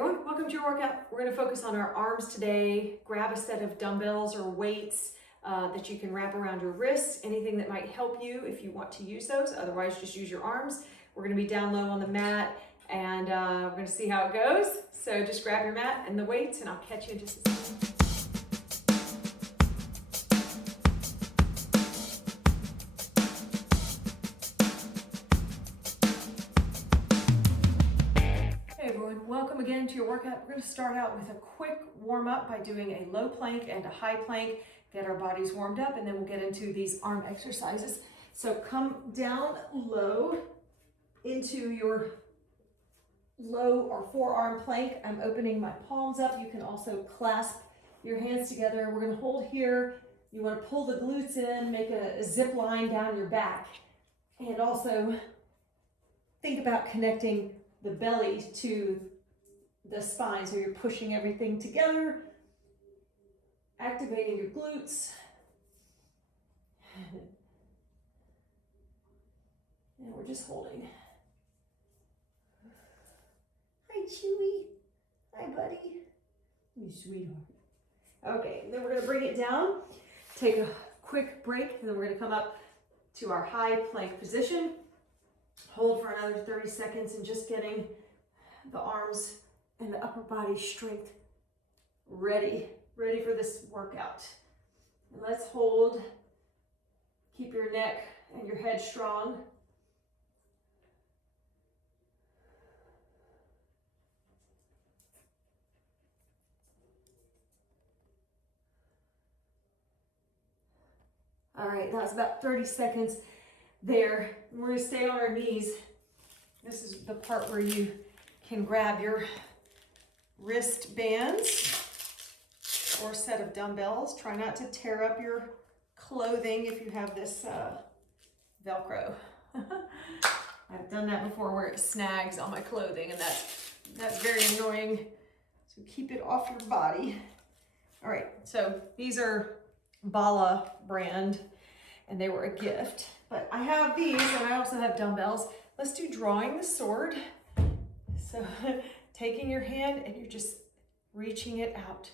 everyone, welcome to your workout. We're going to focus on our arms today. Grab a set of dumbbells or weights that you can wrap around your wrists, anything that might help you if you want to use those. Otherwise, just use your arms. We're going to be down low on the mat and we're going to see how it goes. So just grab your mat and the weights and I'll catch you in just a second. Welcome again to your workout. We're going to start out with a quick warm-up by doing a low plank and a high plank, get our bodies warmed up, and then we'll get into these arm exercises. So come down low into your low or forearm plank. I'm opening my palms up. You can also clasp your hands together. We're going to hold here. You want to pull the glutes in, make a zip line down your back, and also think about connecting the belly to the spine, so you're pushing everything together, activating your glutes. And we're just holding. Hi, Chewy. Hi, buddy. You sweetheart. Okay, then we're going to bring it down, take a quick break, and then we're going to come up to our high plank position. Hold for another 30 seconds and just getting the arms and the upper body strength ready for this workout. And let's hold. Keep your neck and your head strong. All right, that was about 30 seconds there. We're going to stay on our knees. This is the part where you can grab your wristbands or set of dumbbells. Try not to tear up your clothing if you have this Velcro. I've done that before where it snags on my clothing, and that's very annoying. So keep it off your body. All right, so these are Bala brand, and they were a gift. But I have these, and I also have dumbbells. Let's do drawing the sword. So taking your hand and you're just reaching it out.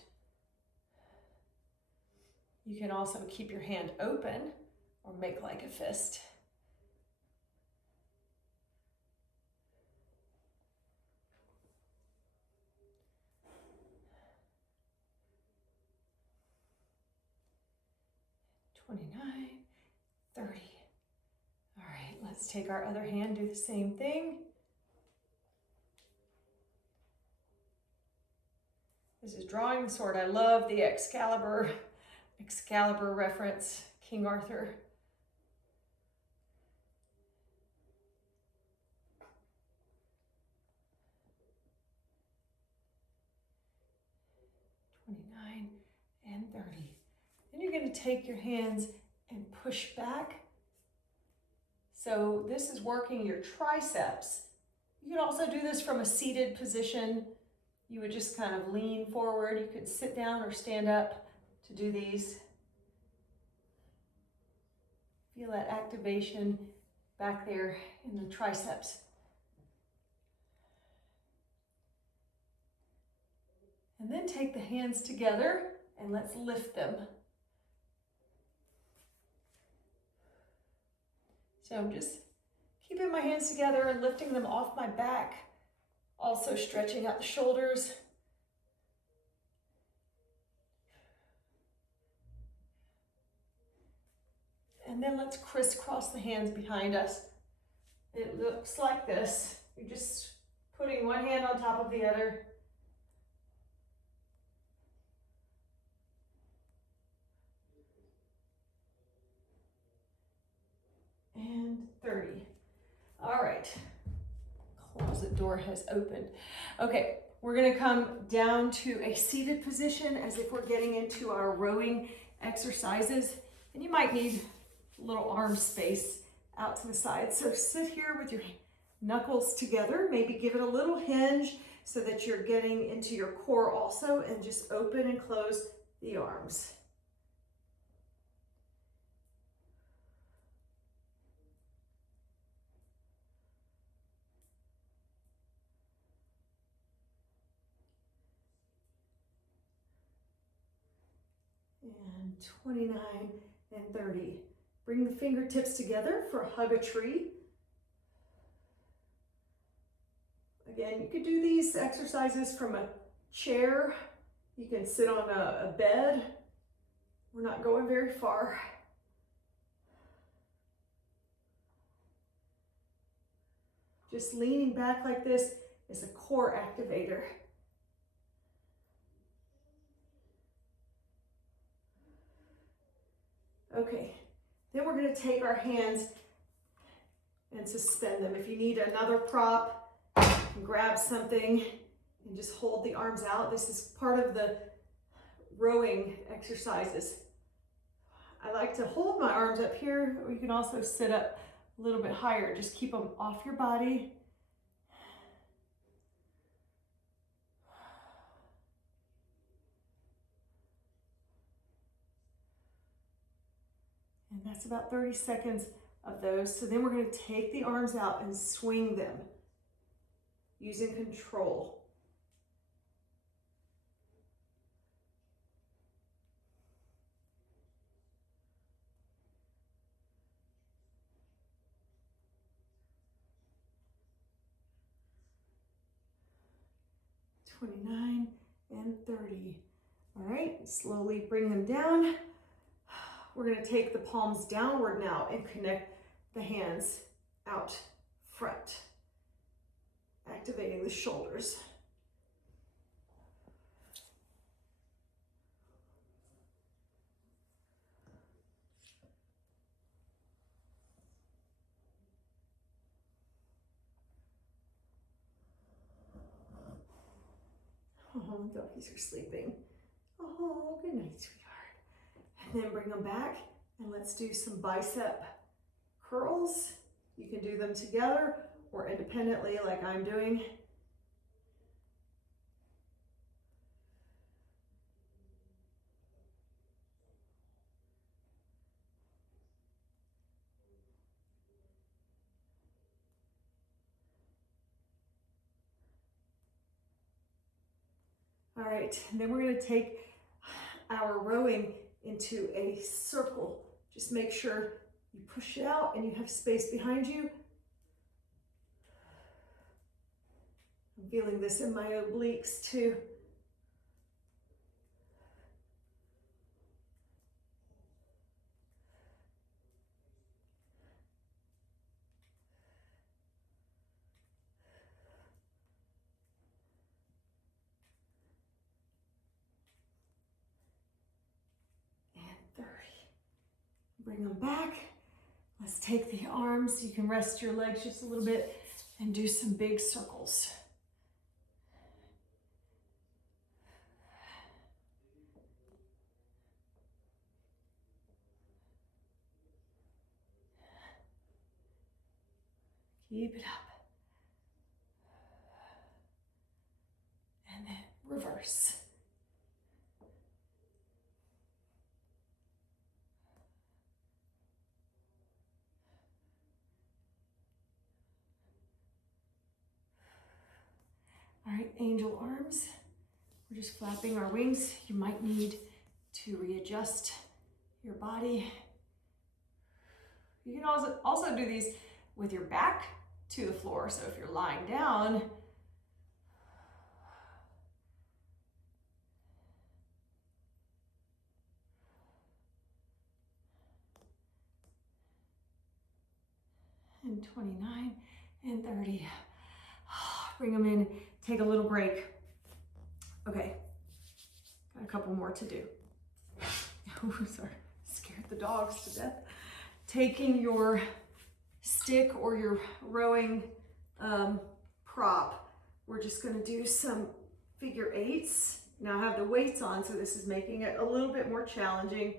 You can also keep your hand open or make like a fist. $29, $30. All right, let's take our other hand, do the same thing. This is drawing the sword. I love the Excalibur reference, King Arthur. $29 and $30. Then you're going to take your hands and push back. So this is working your triceps. You can also do this from a seated position. You would just kind of lean forward. You could sit down or stand up to do these. Feel that activation back there in the triceps. And then take the hands together and let's lift them. So I'm just keeping my hands together and lifting them off my back. Also stretching out the shoulders. And then let's crisscross the hands behind us. It looks like this. You're just putting one hand on top of the other. And 30. All right. Closet door has opened. Okay, we're going to come down to a seated position as if we're getting into our rowing exercises. And you might need a little arm space out to the side. So sit here with your knuckles together. Maybe give it a little hinge so that you're getting into your core also, and just open and close the arms. 29 and 30. Bring the fingertips together for hug a tree. Again, you could do these exercises from a chair. You can sit on a bed. We're not going very far. Just leaning back like this is a core activator. Okay, then we're going to take our hands and suspend them. If you need another prop, you can grab something and just hold the arms out. This is part of the rowing exercises. I like to hold my arms up here, or you can also sit up a little bit higher. Just keep them off your body. And that's about 30 seconds of those. So then we're going to take the arms out and swing them using control. $29 and $30. All right, slowly bring them down. We're going to take the palms downward now and connect the hands out front, activating the shoulders. Oh, doggies are sleeping. Oh, good night, sweetheart. And then bring them back and let's do some bicep curls. You can do them together or independently like I'm doing. All right, and then we're going to take our rowing into a circle. Just make sure you push it out and you have space behind you. I'm feeling this in my obliques too. And 30. Bring them back. Let's take the arms. You can rest your legs just a little bit and do some big circles. Keep it up. And then reverse. All right, angel arms. We're just flapping our wings. You might need to readjust your body. You can also do these with your back to the floor. So if you're lying down, and 29 and 30. Bring them in, take a little break. Okay, got a couple more to do. Oh, sorry, scared the dogs to death. Taking your stick or your rowing prop, we're just gonna do some figure eights. Now I have the weights on, so this is making it a little bit more challenging.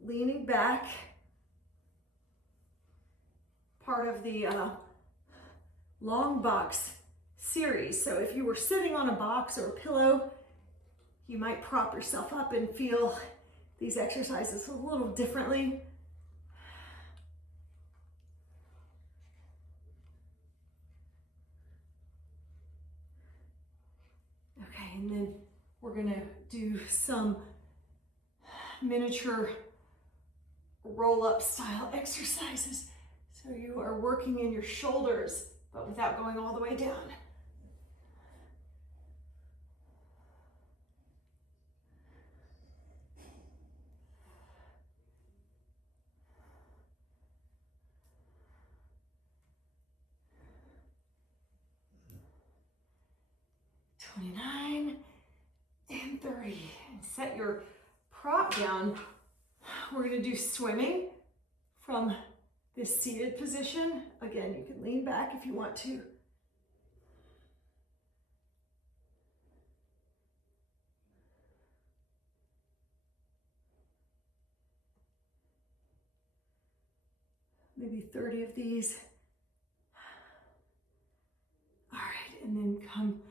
Leaning back, part of the long box series. So if you were sitting on a box or a pillow, you might prop yourself up and feel these exercises a little differently. Okay, and then we're gonna do some miniature roll-up style exercises. So you are working in your shoulders, but without going all the way down. "29 and 30. And set your prop down. We're going to do swimming from this seated position. Again, you can lean back if you want to. Maybe 30 of these. All right, and then come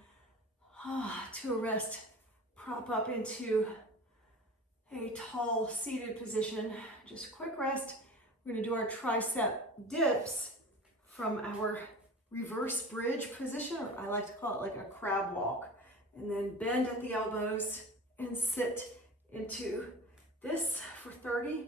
to a rest. Prop up into a tall seated position. Just quick rest. We're going to do our tricep dips from our reverse bridge position, or I like to call it like a crab walk. And then bend at the elbows and sit into this for 30.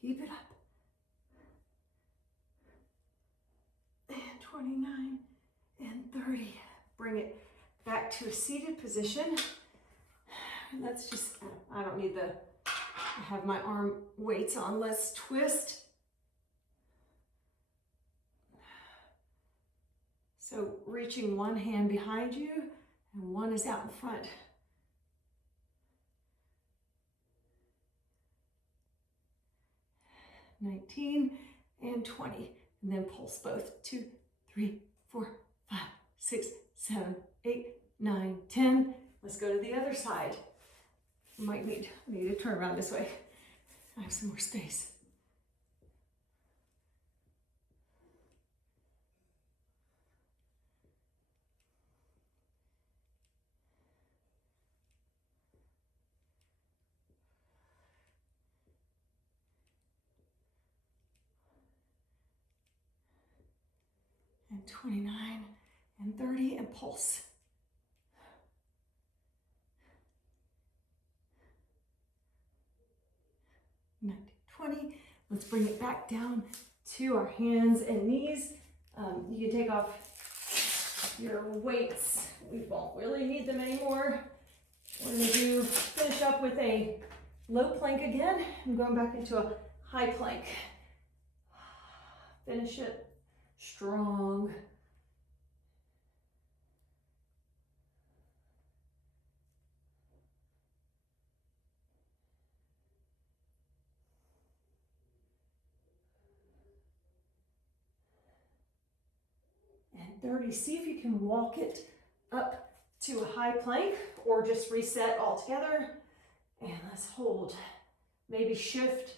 Keep it up. And 29 and 30. Bring it back to a seated position. Let's just, I don't need I have my arm weights on. Let's twist. So reaching one hand behind you and one is out in front. "19 and 20. And then pulse both. 2, 3, 4, 5, 6, 7, 8, 9, 10. Let's go to the other side. Might need to turn around this way. I have some more space. And 29 and 30 and pulse. And 20. Let's bring it back down to our hands and knees. You can take off your weights. We won't really need them anymore. We're going to finish up with a low plank again. I'm going back into a high plank. Finish it strong. And 30, see if you can walk it up to a high plank or just reset altogether. And let's hold. Maybe shift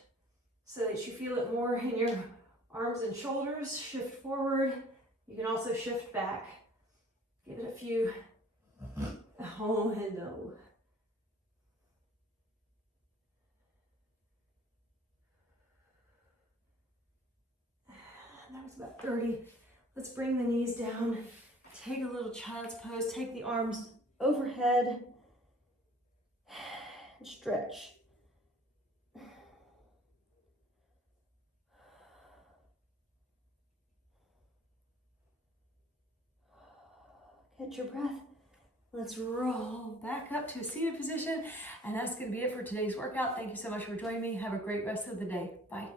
so that you feel it more in your arms and shoulders. Shift forward. You can also shift back. Give it a few. Oh, and no. That was about 30. Let's bring the knees down. Take a little child's pose. Take the arms overhead. And stretch. Catch your breath. Let's roll back up to a seated position. And that's going to be it for today's workout. Thank you so much for joining me. Have a great rest of the day. Bye.